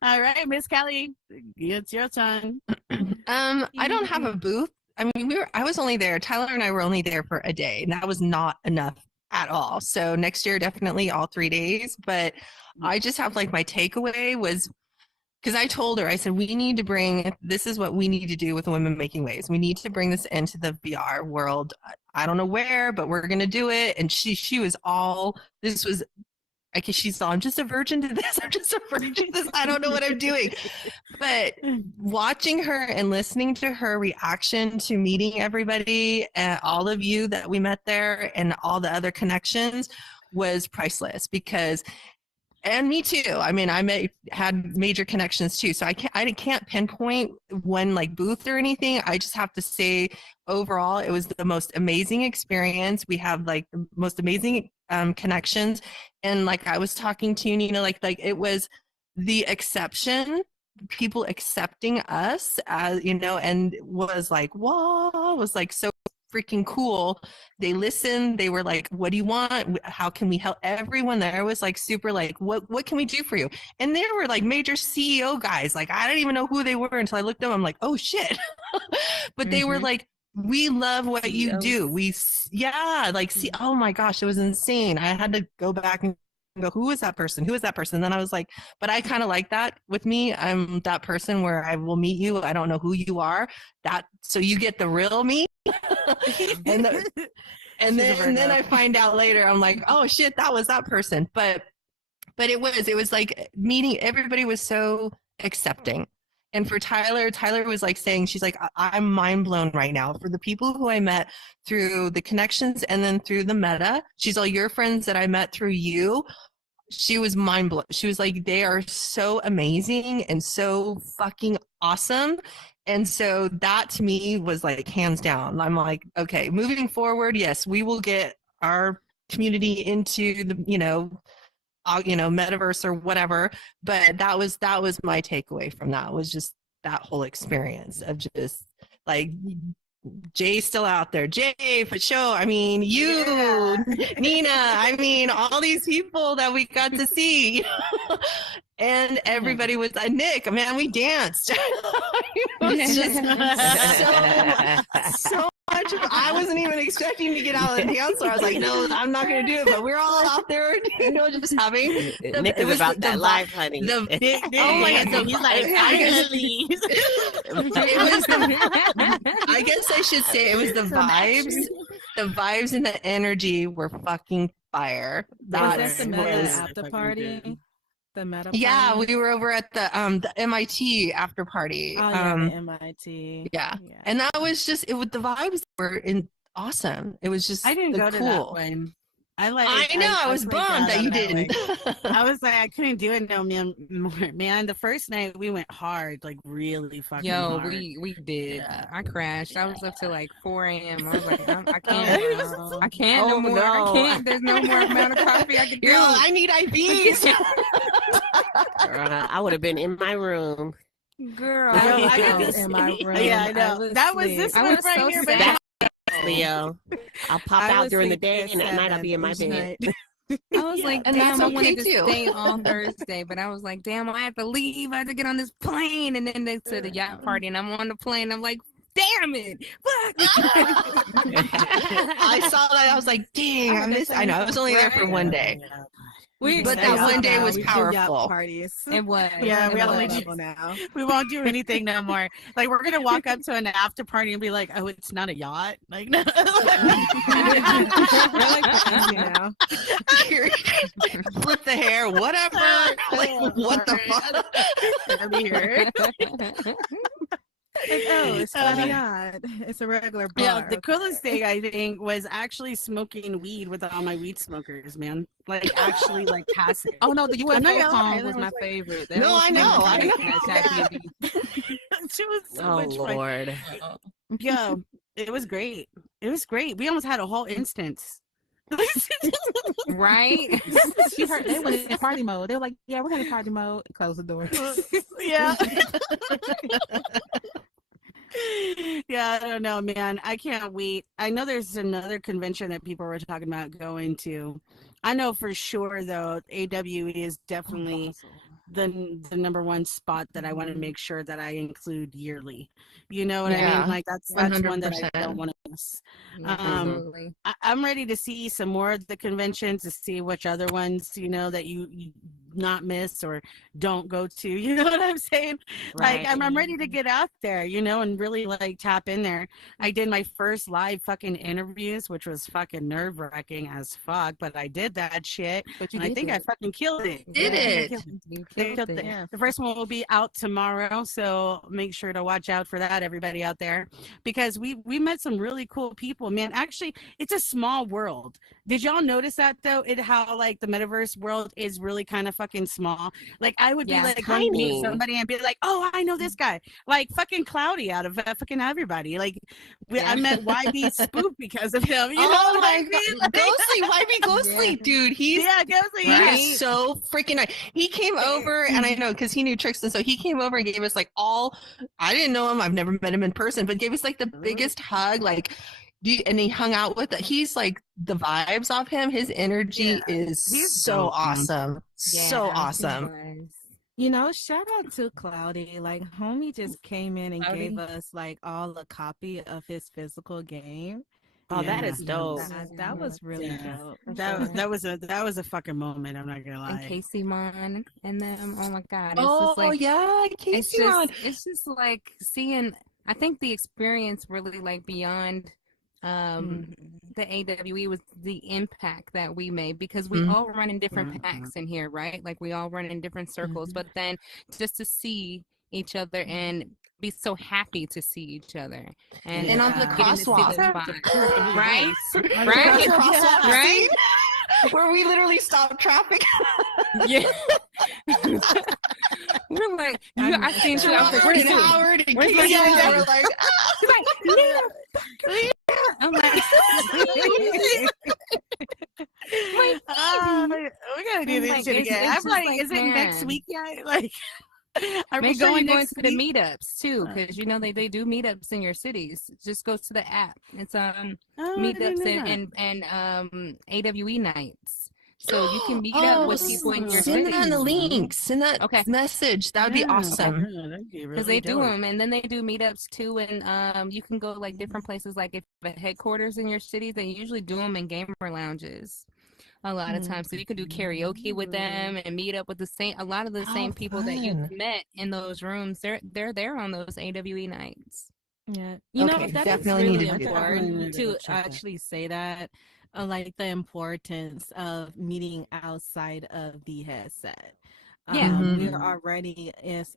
All right, Miss Kelly, it's your turn. I don't have a booth. I mean, I was only there. Tyler and I were only there for a day, and that was not enough at all. So next year, definitely all 3 days. But I just have like my takeaway was, because I told her, I said, this is what we need to do with Women Making Waves. We need to bring this into the VR world. I don't know where, but we're going to do it. And she was all, this was, I guess she's all, I'm just a virgin to this. I'm just a virgin to this. I don't know what I'm doing. But watching her and listening to her reaction to meeting everybody, all of you that we met there and all the other connections was priceless. Because, and me too. I mean, had major connections too. So I can't pinpoint one like booth or anything. I just have to say overall, it was the most amazing experience. We have like the most amazing connections. And like I was talking to you, Nina, like it was the exception, people accepting us as, and was like, whoa, was like so freaking cool. They listened. They were like, what do you want? How can we help? Everyone there was like super like, what can we do for you? And they were like major CEO guys. Like, I didn't even know who they were until I looked them. I'm like, oh shit. But they were like, we love what you do. See, oh my gosh, it was insane. I had to go back and go, who is that person? Who is that person? And then I was like, but I kind of like that with me. I'm that person where I will meet you. I don't know who you are. So you get the real me. and then I find out later, I'm like, oh shit, that was that person. But it was like meeting, everybody was so accepting. And for Tyler was like saying, she's like, I'm mind blown right now for the people who I met through the connections and then through the meta. She's all your friends that I met through you. She was mind blown. She was like, they are so amazing and so fucking awesome. And so that to me was like hands down. I'm like, okay, moving forward, yes, we will get our community into the, metaverse or whatever. But that was my takeaway from that, was just that whole experience of just like, Jay's still out there. Jay, for sure. I mean, Nina, I mean, all these people that we got to see. And everybody was Nick, man, we danced. It was just so much. I wasn't even expecting to get out of the dance floor. I was like, no, I'm not going to do it. But we're all out there, just having. Nick is about that life, honey. Oh my God, he's like, finally. I guess I should say it was the vibes. The vibes and the energy were fucking fire. Was that the meta after party? The meta party? Yeah, we were over at the MIT after party. Oh yeah, the MIT. Yeah. And that was just the vibes were awesome. It was just I didn't go to that one. I was bummed that you didn't. I was like, I couldn't do it no man. The first night we went hard, like really fucking hard. We did. Yeah. I crashed. I was up till like 4 a.m. I was like, I can't. I can't no more. No. I can't. There's no more amount of coffee I can do. Girl, I need IVs. I would have been in my room. Girl, I got was in my room. Yeah, I know. That was this one right so here. sad. Leo, I'll pop out during the day, and at night I'll be in my bed. I was like, and damn, that's I wanted okay, to too. stay on Thursday, but I was like, damn, I have to leave. I have to get on this plane. And then they said the yacht party, and I'm on the plane. I'm like, damn it. Fuck. I saw that. I was like, dang, I missed. I know. I was only there for one day. But that one day was powerful. Parties. It was. Yeah, we only do now. We won't do anything no more. Like we're gonna walk up to an after party and be like, "Oh, it's not a yacht." Like, no. We're like fancy now. Flip the hair, whatever. Like, what the fuck? Gonna be here. Like, oh, it's not a yacht. It's a regular bar. Yeah, the coolest thing I think was actually smoking weed with all my weed smokers, man. Like actually, like passive. Oh no, the I'm not UFO gonna lie, song that was my was like- favorite. No, I know. She was so Oh much fun. Lord. Yo, It was great. It was great. We almost had a whole instance. Right? She heard they went in party mode. They were like, "Yeah, we're in party mode." Close the door. Yeah. Yeah, I don't know, man. I can't wait. I know there's another convention that people were talking about going to. I know for sure though, AWE is Oh, definitely Basel. the number one spot that I want to Mhm. make sure that I include yearly. You know what I mean? Yeah, Like that's one that I don't 100%. want to miss. Yeah, Um, Mhm. absolutely. I'm ready to see some more of the conventions to see which other ones that you not miss or don't go to. You know what I'm saying? Like Right. I'm ready to get out there, and really like tap in there. I did my first live fucking interviews, which was fucking nerve wracking as fuck, but I did that shit, But you and I did think I it. fucking killed it. Did I think I Yeah, it? killed it. you I killed killed it. it. Yeah. The first one will be out tomorrow, so make sure to watch out for that, everybody out there, because we met some really cool people, man. Actually, it's a small world. Did y'all notice that though? How like the metaverse world is really kind of fucking small. Like I would be Yeah. like want to meet Tiny. somebody and be like, oh, I know this guy, like fucking Cloudy out of fucking everybody. Like I Yeah. met YB Spook because of him. You know Oh what I my mean? god, Like, Ghostly, YB Yeah. Ghostly, dude, yeah, Ghostly, he yeah. is so freaking nice. He came over, and I know because he knew Trixton, so he came over and gave us like all. I didn't know him; I've never met him in person, but gave us like the biggest hug, like. And he hung out with. He's like the vibes off him. His Yeah, energy is he's so dope, man. awesome, so Yeah, he awesome. was. Shout out to Cloudy. Like, homie just came in and gave Cloudy. us like all a copy of his physical game. Oh, that Yeah, is dope. That was really yeah. dope. For That sure. that was a fucking moment. I'm not gonna And lie. Casey Mon and them. Oh my God. It's just Oh like yeah, Casey on. it's just like seeing I think the experience really like beyond um the AWE was the impact that we made because we all run in different Mhm. packs in here, right? Like we all run in different circles, but then just to see each other and be so happy to see each other and And on the Yeah. getting to see the crosswalk, spot, Pure three right? ways. on Right? the crosswalk Right? scene, where we literally stopped traffic. Yeah. We're like, I seen you. I was like, Gerard where's and Sue? Howard and Where's Casey, my and they dad? were like, She's like, Nina. I'm like, We gotta do I'm this like, shit again. it's I'm just like, like, is it next man. week yet? Like, are we Make sure going you go next into the week? meetups too, because you know they do meetups in your cities. Just go to the app. It's Oh, I didn't meetups know that. and AWE nights, so you can meet up oh, with people in your send that in the cities. link. Send that Okay, message. That would be Yeah, awesome. yeah, that'd be because really they do dope. them, and then they do meetups too, and you can go like different places. Like if at headquarters in your cities, they usually do them in gamer lounges a lot of times. So you can do karaoke with them and meet up with a lot of the How same people that you've fun. met in those rooms. They're there on those AWE nights. Yeah. Okay, That is definitely need really to do that. Definitely important need to go to check that. actually say that, like the importance of meeting outside of the headset. Yeah. Mhm.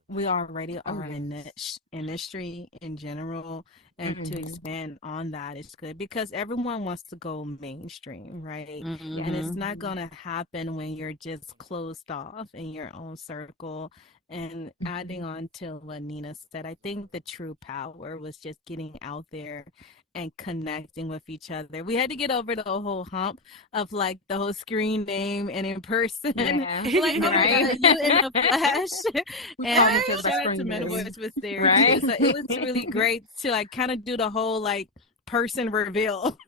We already Oh are a yes. niche industry in general, and to Hmm. expand on that is good because everyone wants to go mainstream, right? And Mm-hmm. it's not gonna happen when you're just closed off in your own circle. And adding on to what Nina said, I think the true power was just getting out there and connecting with each other. We had to get over the whole hump of like the whole screen name and in person. Yeah. Like, oh my Right. God, you in the flesh. We call And each other by shout out to screen names. Metaverse was there too. Right. So it was really great to like kind of do the whole like person reveal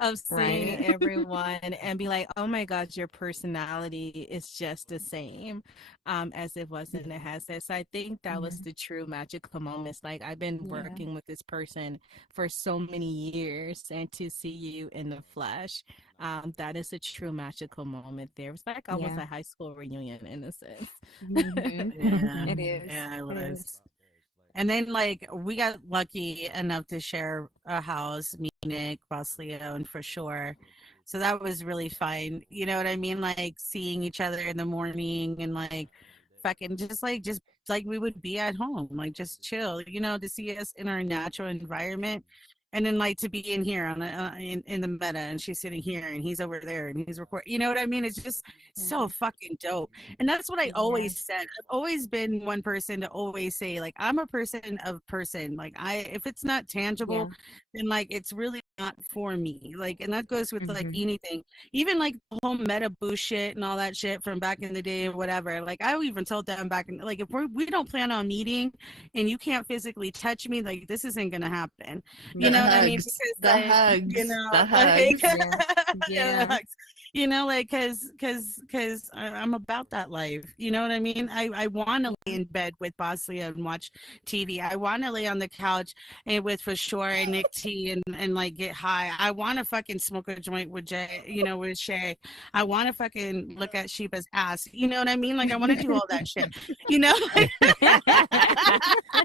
of seeing Right. everyone and be like, oh my God, your personality is just the same as it was in the headset. So I think that was the true magical moments. Like I've been Yeah. working with this person for so many years, and to see you in the flesh, that is a true magical moment there. It's like almost Yeah. a high school reunion in a sense. Hmm. Yeah, It is. yeah, it It was. is. And then like we got lucky enough to share a house, me, Nick, Boss Leo, and for sure. So that was really fun. You know what I mean? Like seeing each other in the morning and like fucking just like we would be at home, like just chill, to see us in our natural environment and then like to be in here on in the meta, and she's sitting here and he's over there and he's recording, you know what I mean? It's just so fucking dope. And that's what I always said. I've always been one person to always say, like, I'm a person of person. Like, if it's not tangible, then like it's really not for me. Like, and that goes with like anything, even like the whole meta boost shit and all that shit from back in the day or whatever. Like, I even told them back in, like, if we don't plan on meeting and you can't physically touch me, like, this isn't gonna happen. You know what I mean? Because, the like, hugs, you know, the like, hugs. yeah, the hugs. You know, like, cause I'm about that life. You know what I mean? I want to lay in bed with Boss Leah and watch TV. I want to lay on the couch and with for sure and Nick T and like get high. I want to fucking smoke a joint with Jay, you know, with Shay. I want to fucking look at Sheba's ass. You know what I mean? Like, I want to do all that shit. You know?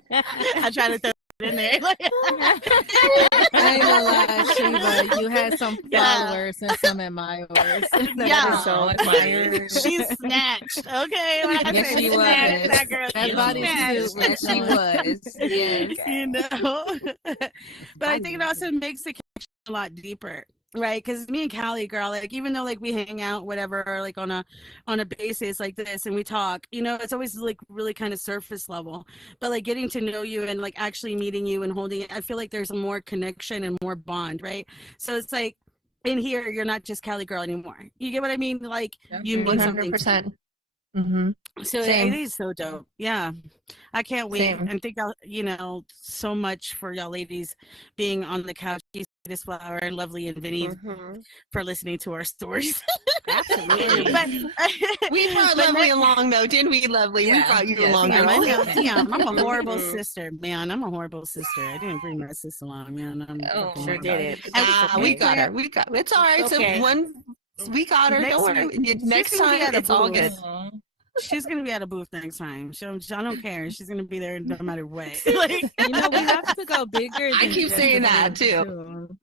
I try to throw it in there. Like, I ain't gonna lie, Sheba, you had some followers and some admirers. Yeah. So admired. She's snatched. Okay. When I Yes, say she snatched, was. that girl That is body snatched. suit was She was. Yes. You know? But I think it also makes the connection a lot deeper. Right, because me and Callie, girl, like, even though like we hang out, whatever, or like on a basis like this, and we talk, you know, it's always like really kind of surface level. But like getting to know you and like actually meeting you and holding it, I feel like there's more connection and more bond, right? So it's like in here, you're not just Callie girl anymore. You get what I mean? Like you mean something. 100%. Mm-hmm. So Same. it is so dope. Yeah. I can't wait. Same. And thank y'all, you know, so much for y'all ladies being on the couch. This Flower and Lovely and Vinny for listening to our stories. Absolutely. But We brought Lovely along though, didn't we, Lovely? We brought you along. Damn, girl. I'm a horrible sister, man. I'm a horrible sister. I didn't bring my sister along, man. Sure did it. We got her. We got. It's all right. Okay. So we got her. Don't worry. Next time, it's all good. She's gonna be at a booth next time. I don't care. She's gonna be there no matter what. Like, You know, we have to go bigger. I than keep just saying a that, booth, too.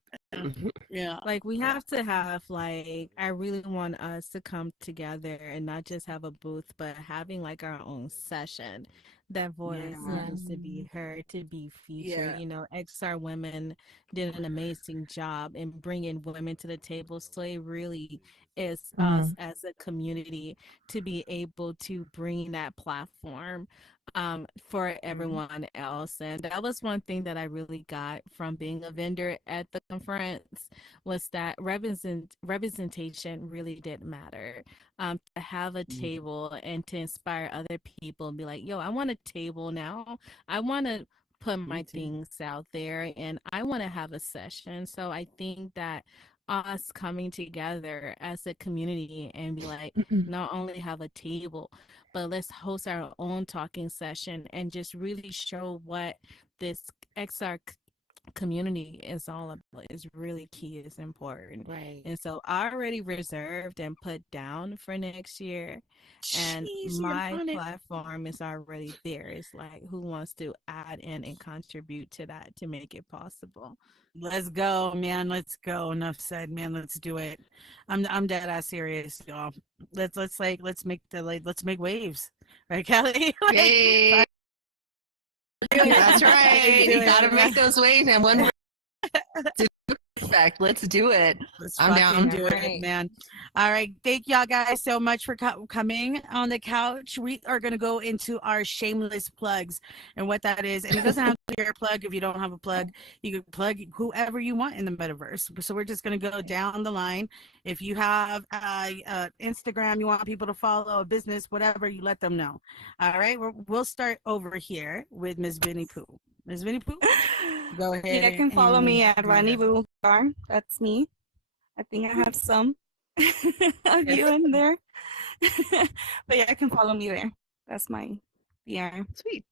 yeah. Like, we have to have, like, I really want us to come together and not just have a booth, but having like our own session. That voice needs to be heard, to be featured. Yeah. You know, XR Women did an amazing job in bringing women to the table. So it really is us as a community to be able to bring that platform for everyone else. And that was one thing that I really got from being a vendor at the conference, was that representation really did matter. To have a table and to inspire other people and be like, yo, I want a table now. I want to put my things out there and I want to have a session. So I think that us coming together as a community and be like, not only have a table, but let's host our own talking session and just really show what this XR community is all about is really key, is important. Right. And so I already reserved and put down for next year, and Jeez, my you're on it. platform is already there. It's like, who wants to add in and contribute to that to make it possible? Let's go, man. Let's go. Enough said, man. Let's do it. I'm dead ass serious, y'all. Let's make waves, right, Kelly? Like, Yay. That's right. You gotta make those waves, and one effect. Let's do it. Let's I'm fucking down. do it, man. All right. Thank y'all guys so much for coming on the couch. We are going to go into our shameless plugs and what that is. And it doesn't have to be your plug. If you don't have a plug, you can plug whoever you want in the metaverse. So we're just going to go down the line. If you have Instagram, you want people to follow, a business, whatever, you let them know. All right. We'll start over here with Ms. Vinnie Pooh. Ms. Vinnie Pooh, go ahead. You can follow me at and- Rendezvous Bar. That's me. I think I have some of you in there. But yeah, I can follow me there. That's my PR. Sweet.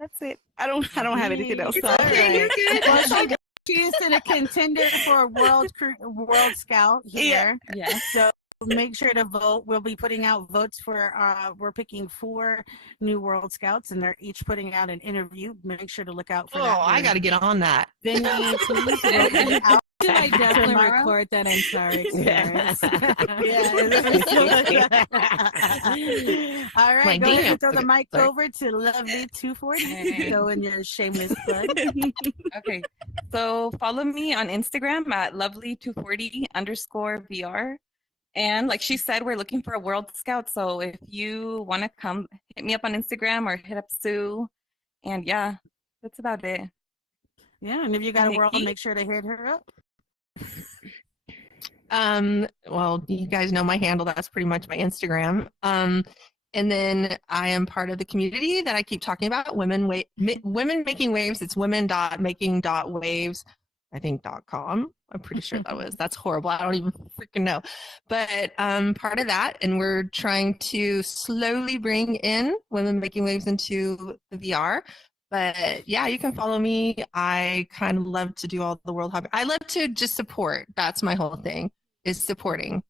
That's it. I don't have anything else. It's So. okay, you're good. Well, she is in a contender for a world Scout here. Yeah. So make sure to vote. We'll be putting out votes for we're picking 4 new World Scouts, and they're each putting out an interview. Make sure to look out for Oh, that. I got to get on that. Venue teas will be out Should I definitely tomorrow. record that entire experience? All right, My go ahead damn. and throw the Okay, mic sorry. over to Lovely 240. Hey. Go in your shameless plug. Okay, so follow me on Instagram at lovely240_VR. And like she said, we're looking for a World Scout. So if you want to come, hit me up on Instagram or hit up Sue. And yeah, that's about it. Yeah, and if you got a world, Nikki? make sure to hit her up. Well, you guys know my handle. That's pretty much my Instagram. And then I am part of the community that I keep talking about, Women Making Waves. It's women.making.waves, I think .com. I'm pretty sure that's horrible. I don't even freaking know. But part of that, and we're trying to slowly bring in Women Making Waves into the VR. But yeah, you can follow me. I kind of love to do all the world hobby. I love to just support. That's my whole thing, is supporting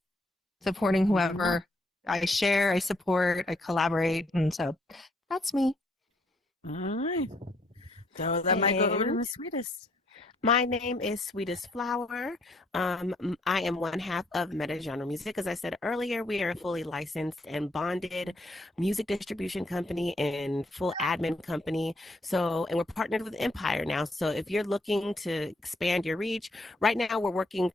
whoever I share, I support, I collaborate. And so that's me. All right. So that might go over to And the sweetest. my name is Sweetest Flower. I am one half of Meta Genre Music. As I said earlier, we are a fully licensed and bonded music distribution company and full admin company. So, and we're partnered with Empire now. So, if you're looking to expand your reach, right now we're working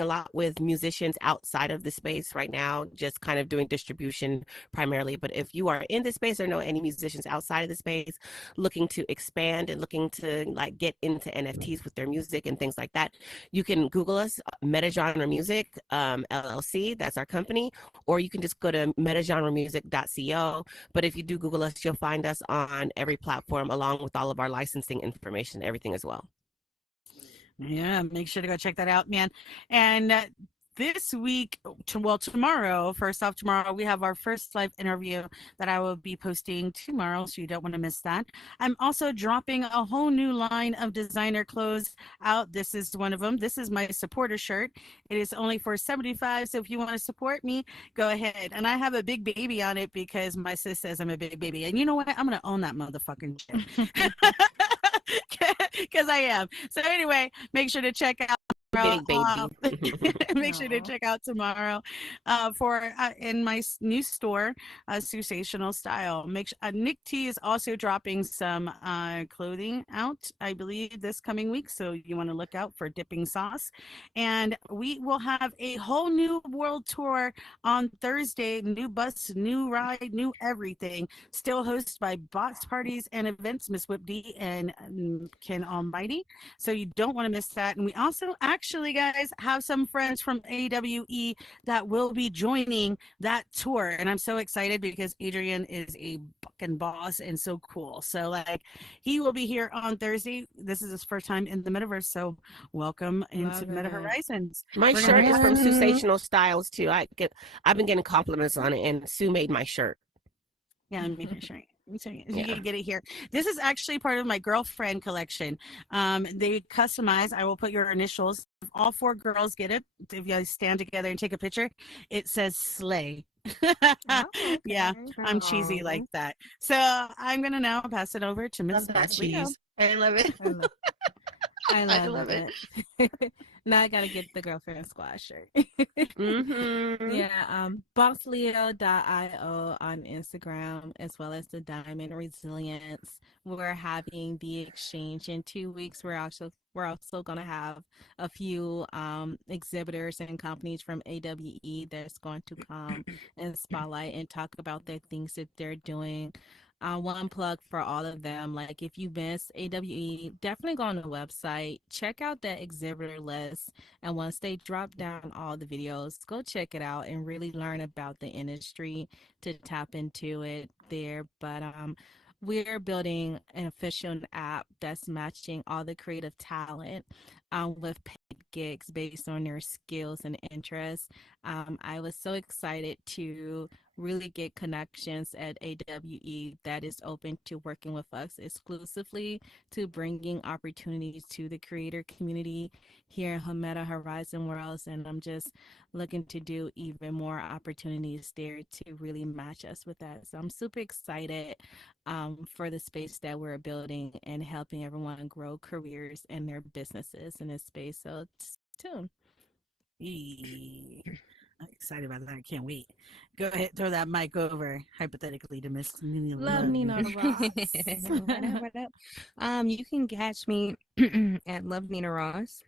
a lot with musicians outside of the space right now, just kind of doing distribution primarily. But if you are in the space or know any musicians outside of the space looking to expand and looking to like get into NFTs with their music and things like that, you can Google us, Meta Genre Music LLC. That's our company, or you can just go to metagenremusic.co. But if you do Google us, you'll find us on every platform, along with all of our licensing information, everything as well. Yeah, make sure to go check that out, man. And this week, tomorrow, first off, tomorrow, we have our first live interview that I will be posting tomorrow, so you don't want to miss that. I'm also dropping a whole new line of designer clothes out. This is one of them. This is my supporter shirt. It is only for $75, so if you want to support me, go ahead. And I have a big baby on it because my sis says I'm a big baby. And you know what? I'm going to own that motherfucking shit. Because I am. So anyway, make sure to check out Big baby. make sure to check out tomorrow for in my new store, Sensational Style. Nick T is also dropping some clothing out, I believe, this coming week. So you want to look out for Dipping Sauce. And we will have a whole new world tour on Thursday. New bus, new ride, new everything. Still hosted by Box Parties and Events, Miss Whip D and Ken Almighty. So you don't want to miss that. And we also actually, guys, have some friends from AWE that will be joining that tour. And I'm so excited because Adrian is a fucking boss and so cool. So like he will be here on Thursday. This is his first time in the metaverse. So welcome into Meta Horizons. My We're shirt gonna is from have- Sensational Styles too. I've been getting compliments on it, and Sue made my shirt. Yeah, let me show you. You can get it here. This is actually part of my girlfriend collection. They customize. I will put your initials. If all 4 girls get it, if you guys stand together and take a picture, it says slay. Yeah, I'm cheesy like that. So I'm gonna now pass it over to Miss Love that Basleo. cheese. I love it. I I love love it. it. Now I gotta get the girlfriend squad shirt. Yeah, bossleo.io on Instagram, as well as the Diamond Resilience. We're having the exchange in 2 weeks. We're also gonna have a few exhibitors and companies from AWE that's going to come and spotlight and talk about the things that they're doing. One plug for all of them. Like if you miss AWE, definitely go on the website, check out that exhibitor list, and once they drop down all the videos, go check it out and really learn about the industry to tap into it there. But we're building an official app that's matching all the creative talent with paid gigs based on their skills and interests. I was so excited to really get connections at AWE that is open to working with us exclusively to bringing opportunities to the creator community here in Hometa Horizon Worlds. And I'm just looking to do even more opportunities there to really match us with that. So I'm super excited for the space that we're building and helping everyone grow careers and their businesses in this space. So stay tuned. I'm excited about that. I can't wait. Go ahead, throw that mic over, hypothetically, to Miss Nina. Love Nina Ross. What up? You can catch me at Love Nina Ross.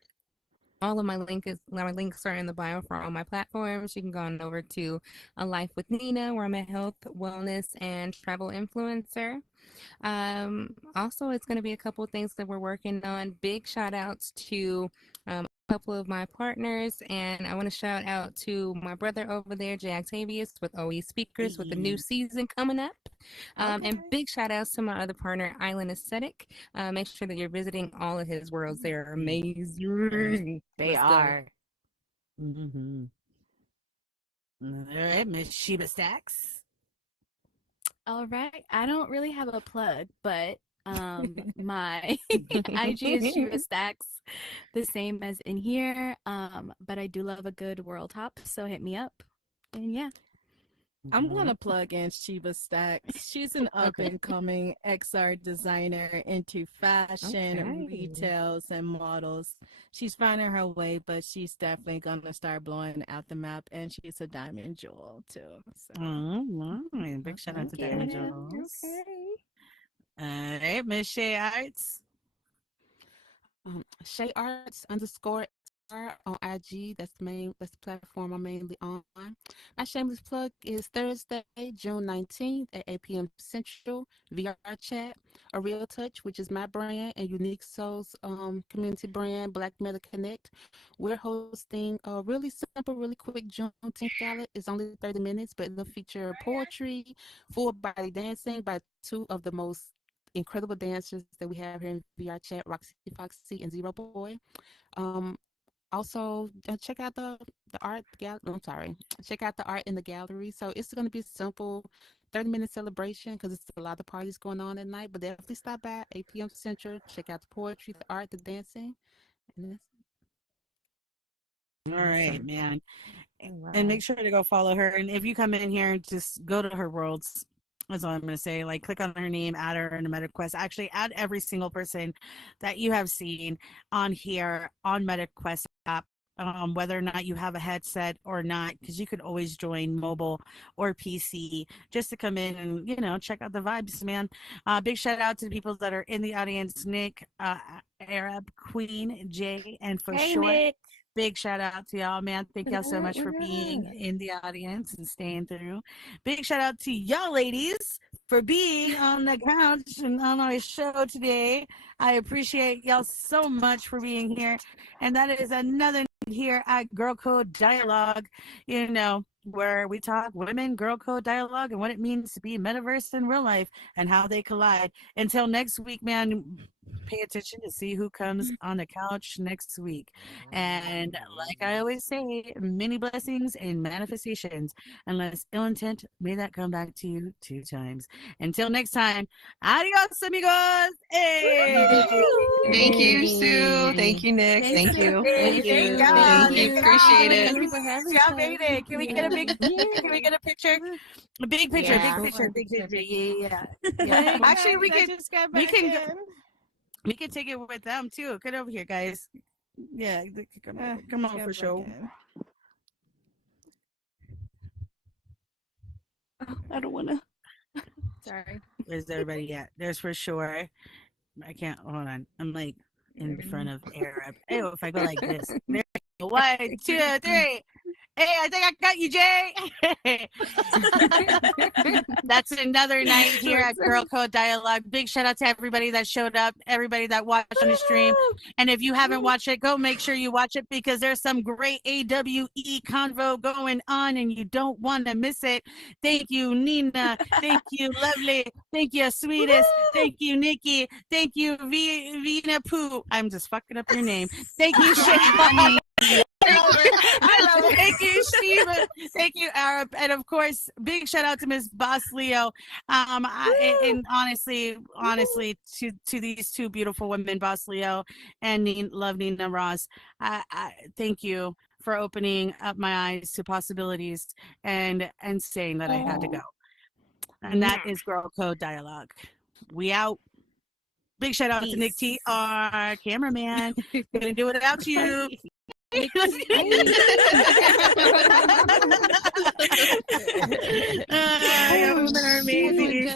All of my links are in the bio for all my platforms. You can go on over to A Life with Nina, where I'm a health, wellness, and travel influencer. Also, it's going to be a couple of things that we're working on. Big shout outs to a couple of my partners, and I want to shout out to my brother over there, Jay Octavius, with OE Speakers, with the new season coming up. And big shout outs to my other partner, Island Aesthetic. Make sure that you're visiting all of his worlds. They are amazing. They are. Mm-hmm. All right, Miss Sheba Stacks. All right. I don't really have a plug, but my IG is Shiva Stacks, the same as in here. But I do love a good world hop, so hit me up. And yeah. I'm going to plug in Sheba Stacks. She's an up and coming XR designer into fashion, retails, and models. She's finding her way, but she's definitely going to start blowing out the map. And she's a diamond jewel, too. So. Oh, my. Big shout out to Diamond Jewels. All right, Miss Shay Arts. Shay Arts _ on IG. That's the platform I'm mainly on. My shameless plug is Thursday, June 19th at 8 p.m. Central, VR chat, A Real Touch, which is my brand, and Unique Souls community brand, Black Meta Connect. We're hosting a really simple, really quick Juneteenth gala. It's only 30 minutes, but it'll feature poetry, full body dancing by two of the most incredible dancers that we have here in VR chat, Roxy Foxy and Zero Boy. Also, check out the art gallery. I'm sorry. Check out the art in the gallery. So it's going to be a simple 30-minute celebration because it's a lot of parties going on at night. But definitely stop by 8 p.m. Central. Check out the poetry, the art, the dancing. And all right, man. And make sure to go follow her. And if you come in here, just go to her worlds. That's all I'm going to say. Like, click on her name, add her in a MetaQuest. Actually, add every single person that you have seen on here on MetaQuest app, whether or not you have a headset or not, because you could always join mobile or PC just to come in and, check out the vibes, man. Big shout out to the people that are in the audience, Nick, Arab, Queen, Jay, and for sure. Nick. Big shout out to y'all, man. Thank y'all so much for being in the audience and staying through. Big shout out to y'all ladies for being on the couch and on our show today. I appreciate y'all so much for being here. And that is another here at Girl Code Dialogue, where we talk women, girl code dialogue, and what it means to be metaverse in real life and how they collide. Until next week, man, pay attention to see who comes on the couch next week. And like I always say, many blessings and manifestations. Unless ill intent, may that come back to you 2 times. Until next time, adios, amigos. Hey. Thank you, Sue. Thank you, Nick. Thank you. Thank you. Appreciate it. Thank you for having me. Made it. Can we get a big? Can we get a picture? A big picture. Yeah. Big picture. Yeah. Actually, we can take it with them too. Get over here, guys. Yeah, come on for sure. I don't want to. Sorry. Where's everybody at? There's for sure. I can't. Hold on. I'm like in front of Arab. Oh, if I go like this. There. 1, 2, 3. Hey, I think I got you, Jay. That's another night here at Girl Code Dialogue. Big shout out to everybody that showed up, everybody that watched on the stream. And if you haven't watched it, go make sure you watch it because there's some great AWE convo going on and you don't want to miss it. Thank you, Nina. Thank you, Lovely. Thank you, Sweetest. Thank you, Nikki. Thank you, Vina Poo. I'm just fucking up your name. Thank you, Shay. I love it. Thank you, Shiva. Thank you, Arab. And of course, big shout out to Miss Boss Leo. And honestly, to these two beautiful women, Boss Leo and Love Nina Ross, I thank you for opening up my eyes to possibilities and saying that I had to go. And that is Girl Code Dialogue. We out. Big shout out to Nick T, our cameraman. Couldn't do it without you. You women are amazing.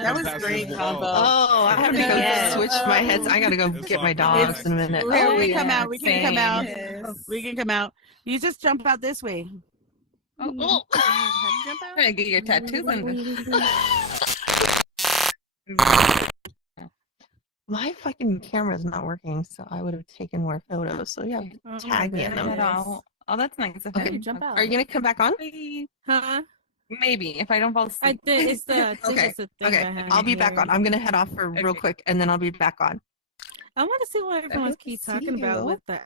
That was great combo. Oh, I have to go switch my heads. I gotta go get my dogs in a minute. Oh, we can come out. We can come out. You just jump out this way. Oh. Trying to get your tattoos in. My fucking camera's not working, so I would have taken more photos. So yeah, tag me in them. Oh, that's nice. Okay, jump out. Are you gonna come back on? Huh? Maybe if I don't fall asleep. It's the Okay. I'll be back on. I'm gonna head off for real quick, and then I'll be back on. I want to see what everyone's keep talking about with the